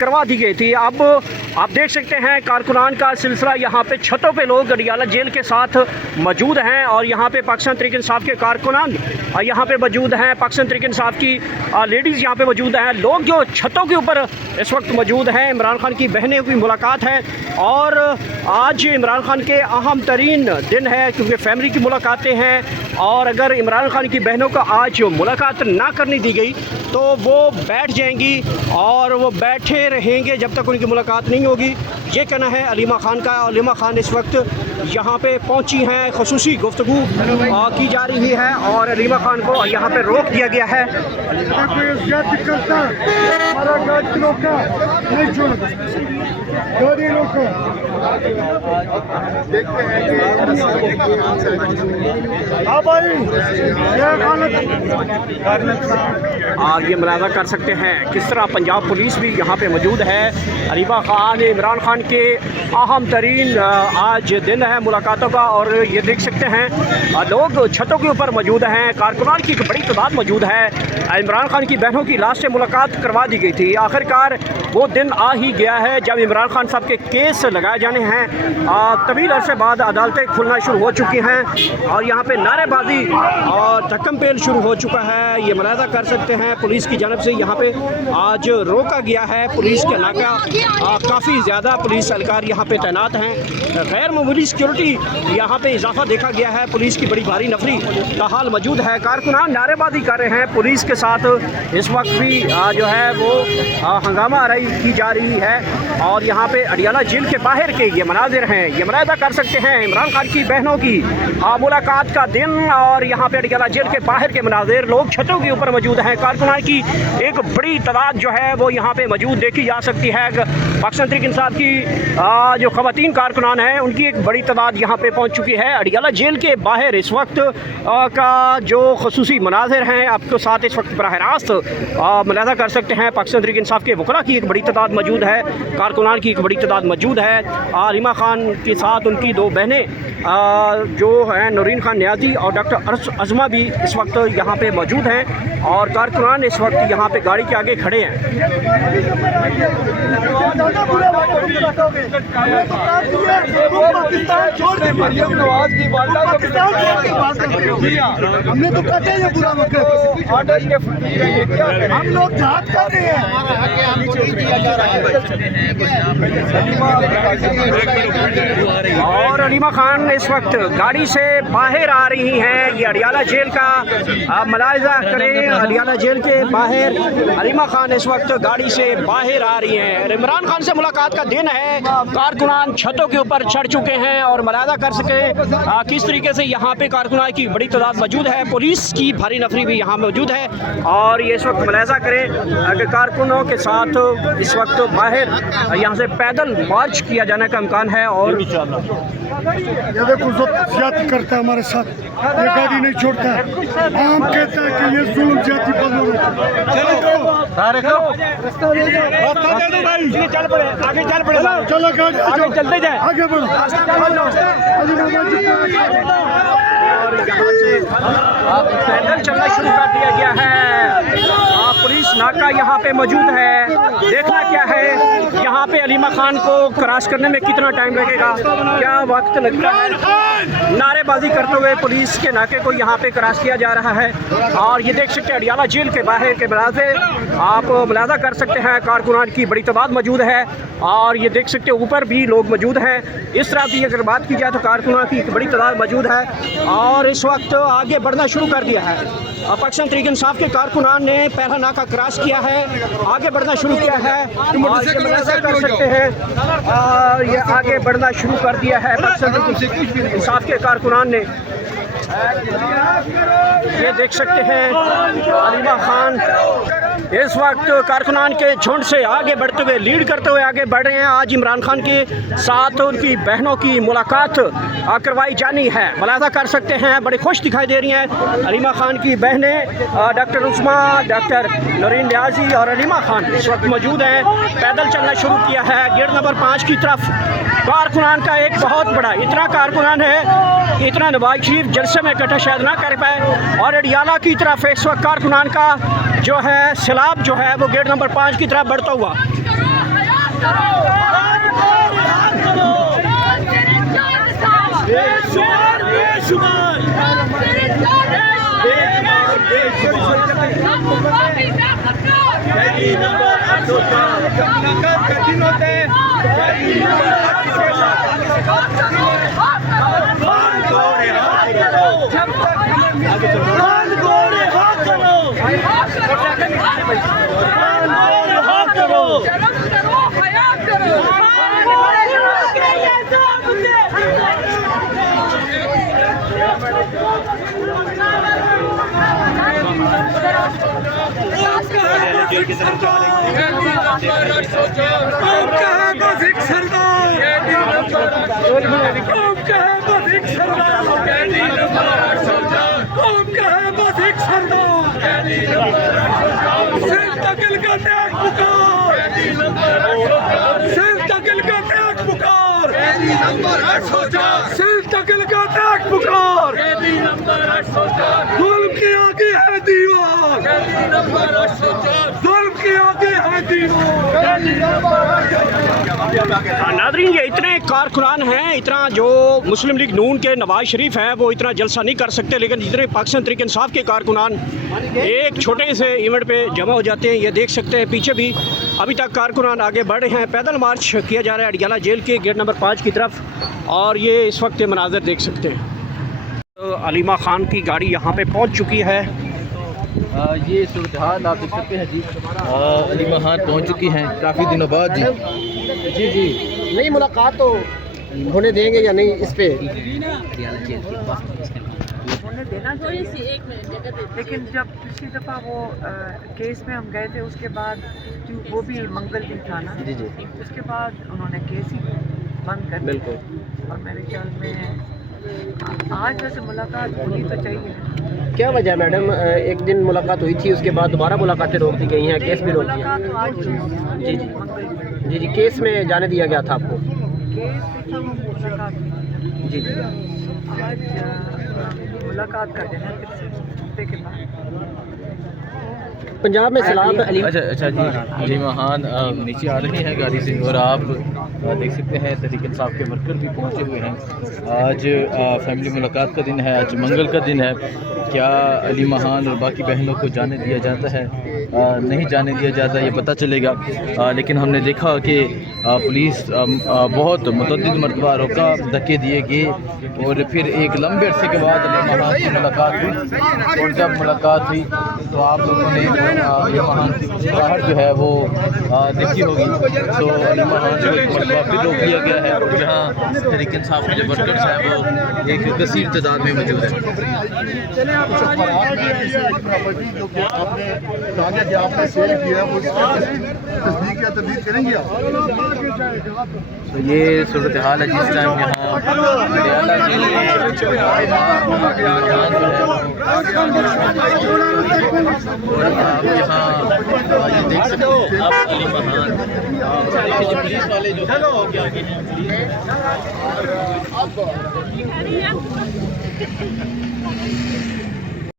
करवा दी गई थी। अब आप देख सकते हैं कारकुनान का सिलसिला, यहाँ पे छतों पे लोग अडियाला जेल के साथ मौजूद हैं और यहाँ पे पाकिस्तान तहरीक इंसाफ के कारकुनान यहाँ पे मौजूद हैं, पाकिस्तान तहरीक इंसाफ की लेडीज़ यहाँ पे मौजूद हैं। लोग जो छतों के ऊपर इस वक्त मौजूद हैं, इमरान खान की बहनें की मुलाकात है और आज इमरान खान के अहम तरीन दिन है क्योंकि फैमिली की मुलाकातें हैं और अगर इमरान खान की बहनों को आज मुलाकात ना करनी दी गई तो वो बैठ जाएंगी और वो बैठे रहेंगे जब तक उनकी मुलाकात नहीं होगी। ये कहना है अलीमा खान का। अलीमा खान इस वक्त यहाँ पे पहुँची हैं, खसूसी गुफ्तगू की जा रही है और अलीमा खान को यहाँ पे रोक दिया गया है। और ये मुलाजा कर सकते हैं किस तरह पंजाब पुलिस भी यहाँ पे मौजूद है। अलीमा खान इमरान खान के अहम तरीन आज दिन है मुलाकातों का और ये देख सकते हैं लोग छतों के ऊपर मौजूद हैं, कारकुनान की एक बड़ी तादाद मौजूद है। इमरान खान की बहनों की लाश से मुलाकात करवा दी गई थी। आखिरकार वो दिन आ ही गया है जब इमरान खान साहब के केस लगाए जाने हैं। तवील अरसे बाद अदालतें खुलना शुरू हो चुकी हैं और यहाँ पे नारेबाजी और धक्कम पेल शुरू हो चुका है। ये मुलाजा कर सकते हैं पुलिस की जानब से यहाँ पे आज रोका गया है। पुलिस के नाका काफ़ी ज़्यादा पुलिस एहलकार यहाँ पे तैनात हैं। गैर मामूली सिक्योरिटी यहाँ पे इजाफा देखा गया है। पुलिस की बड़ी भारी नफरी का हाल मौजूद है। कारकुनान नारेबाजी कर रहे हैं पुलिस के साथ। इस वक्त भी जो है वो हंगामा आराई की जा रही है और यहाँ पे अडियाला जेल के बाहर के ये मनाजिर हैं। ये मुलाजा कर सकते हैं इमरान खान की बहनों की मुलाकात का दिन और यहाँ पे अडियाला जेल के बाहर के मनाजिर। लोग छतों के ऊपर मौजूद हैं। कारकुनान की एक बड़ी तादाद जो है वो यहाँ पे मौजूद देखी जा सकती है। पाकिस्तान तहरीक इंसाफ की जो ख़वातीन कारकुनान हैं उनकी एक बड़ी तादाद यहाँ पे पहुँच चुकी है। अडियाला जेल के बाहर इस वक्त का जो खसूसी मनाजिर हैं आपके साथ इस वक्त बराह रास्त मुलाजा कर सकते हैं। पाकिस्तान तहरीक इंसाफ के वकला की एक बड़ी तादाद मौजूद है, कारकुनान की एक बड़ी तादाद मौजूद है। अलीमा खान के साथ उनकी दो बहनें जो हैं नूरीन खान न्याजी और डॉक्टर अज़मा भी इस वक्त यहाँ पे मौजूद हैं और कारकुनान इस वक्त यहाँ पे गाड़ी के आगे खड़े हैं। हमने तो कहते हैं बुरा मत हम लोग जांच कर रहे हैं। और अलीमा खान इस वक्त गाड़ी से बाहर आ रही हैं। ये अडियाला जेल का मुलाहिजा करें, अडियाला जेल के बाहर अलीमा खान इस वक्त गाड़ी से बाहर आ रही हैं। इमरान खान से मुलाकात का दिन है। कारकुनान छतों के ऊपर चढ़ चुके हैं और मुलाहिजा कर सके किस तरीके से यहाँ पे कारकुनान की बड़ी तादाद मौजूद है। पुलिस की भारी नफरी भी यहाँ मौजूद है और ये इस वक्त मुलाहिजा करें कि कारकुनों के साथ इस वक्त बाहर यहाँ से पैदल मार्च किया जाने का इम्कान है। और ये देखो ज्यादा करता है हमारे साथ, ये गाड़ी नहीं छोड़ता है। हम कहते हैं कि ये जुल्म ज्यादा बंद हो। चल पड़े आगे, चल पड़े, चलो गाड़ी आगे चलते जाए, आगे बढ़ो। और यहाँ से पैदल चलना शुरू कर दिया गया है। पुलिस नाका यहाँ पे मौजूद है। देखना क्या है यहाँ पे अलीमा खान को क्रॉस करने में कितना टाइम लगेगा, क्या वक्त लगता है। नारेबाजी करते हुए पुलिस के नाके को यहाँ पे क्रॉस किया जा रहा है और ये देख सकते हैं अडियाला जेल के बाहर के मुलाजे आप मुलाजा कर सकते हैं। कारकुनान की बड़ी तादाद मौजूद है और ये देख सकते हैं ऊपर भी लोग मौजूद हैं। इस तरह की अगर बात की जाए तो कारकुनान की एक बड़ी तादाद मौजूद है और इस वक्त आगे बढ़ना शुरू कर दिया है। पाकिस्तान तहरीक इंसाफ के कारकुनान ने पहला नाका क्रॉस किया है, आगे बढ़ना शुरू किया है और ये मुलाजा कर सकते हैं ये आगे बढ़ना शुरू कर दिया है। पाकिस्तान तहरीक इंसाफ के कारकुनान ने ये देख सकते हैं अलीमा खान इस वक्त कारकुनान के झुंड से आगे बढ़ते हुए, लीड करते हुए आगे बढ़ रहे हैं। आज इमरान खान के साथ उनकी बहनों की मुलाकात करवाई जानी है। मुलाजा कर सकते हैं बड़े खुश दिखाई दे रही हैं अलीमा खान की बहनें। डॉक्टर उस्मा, डॉक्टर नूरीन न्याजी और अलीमा खान इस वक्त मौजूद हैं। पैदल चलना शुरू किया है गेट नंबर 5 की तरफ। कारकुनान का एक बहुत बड़ा इतना कारकुनान है, इतना नवाज शरीफ जलसे में इकट्ठा शायद ना कर पाए और अडियाला की तरफ इस वक्त कारकुनान का जो है सैलाब जो है वो गेट नंबर 5 की तरफ बढ़ता हुआ जुल्म के आगे है दीवार, जुल्म के आगे है दीवार। नादरीन, ये इतने कारकुनान हैं, इतना जो मुस्लिम लीग नून के नवाज शरीफ हैं वो इतना जलसा नहीं कर सकते, लेकिन जितने पाकिस्तान तहरीक इंसाफ के कारकुनान एक छोटे से इवेंट पे जमा हो जाते हैं। ये देख सकते हैं पीछे भी अभी तक कारकुनान आगे बढ़ रहे हैं। पैदल मार्च किया जा रहा है अडियाला जेल के गेट नंबर 5 की तरफ, और ये इस वक्त मनाजर देख सकते हैं। तो अलीमा खान की गाड़ी यहाँ पे पहुँच चुकी है। ये सूरत हाल आप देख सकते हैं जी। अलीमा खान पहुँच चुकी हैं काफ़ी दिनों बाद जी। जी नहीं, मुलाकात तो होने देंगे या नहीं इस पे? होने देना चाहिए, लेकिन जब पिछली दफ़ा वो केस में हम गए थे उसके बाद वो भी मंगल दिन था ना जी, उसके बाद उन्होंने केस ही बंद कर दिया। बिल्कुल। और मेरे ख्याल में आज वैसे मुलाकात होनी तो चाहिए। क्या वजह मैडम, एक दिन मुलाकात हुई थी, उसके बाद दोबारा मुलाकातें रोक दी गई हैं, केस भी रोक दिया? मुलाकात तो आज ही होगी। जी। मंगल दिन जी, केस में जाने दिया गया था आपको? केस में तो मुलाकात हुई। जी। आज मुलाकात कर देना फिर से हफ्ते के बाद। पंजाब में सलाम अच्छा जी। अलीमा खान नीचे आ रही हैं गाड़ी से, और आप देख सकते हैं तहरीक इंसाफ के वर्कर भी पहुंचे हुए हैं। आज फैमिली मुलाकात का दिन है, आज मंगल का दिन है। क्या अलीमा खान और बाकी बहनों को जाने दिया जाता है, नहीं जाने दिया जाता, ये पता चलेगा। लेकिन हमने देखा कि पुलिस बहुत मुतअद्दिद मरतबा रोका, धक्के दिए गए, और फिर एक लंबे अरसे के बाद अलीमा खान की मुलाकात हुई। और जब मुलाकात हुई तो आप लोगों ने अलीमा खान की मुस्कुराहट जो है वो देखी होगी। तो अलीमा खान को एक मरतबा फिर रोक दिया गया है, और जहाँ तहरीक इंसाफ के जो वर्कर्स हैं वो एक कसीर तादाद में मौजूद है। आपने सेल किया वो तस्दीक या तब्दील करेंगे आप? तो ये सूरत हाल है जिस टाइम यहाँ अडियाला जेल में अलीमा खान जो है, और आप यहाँ ये देख सकते हैं आप अलीमा खान पुलिस वाले जो हैं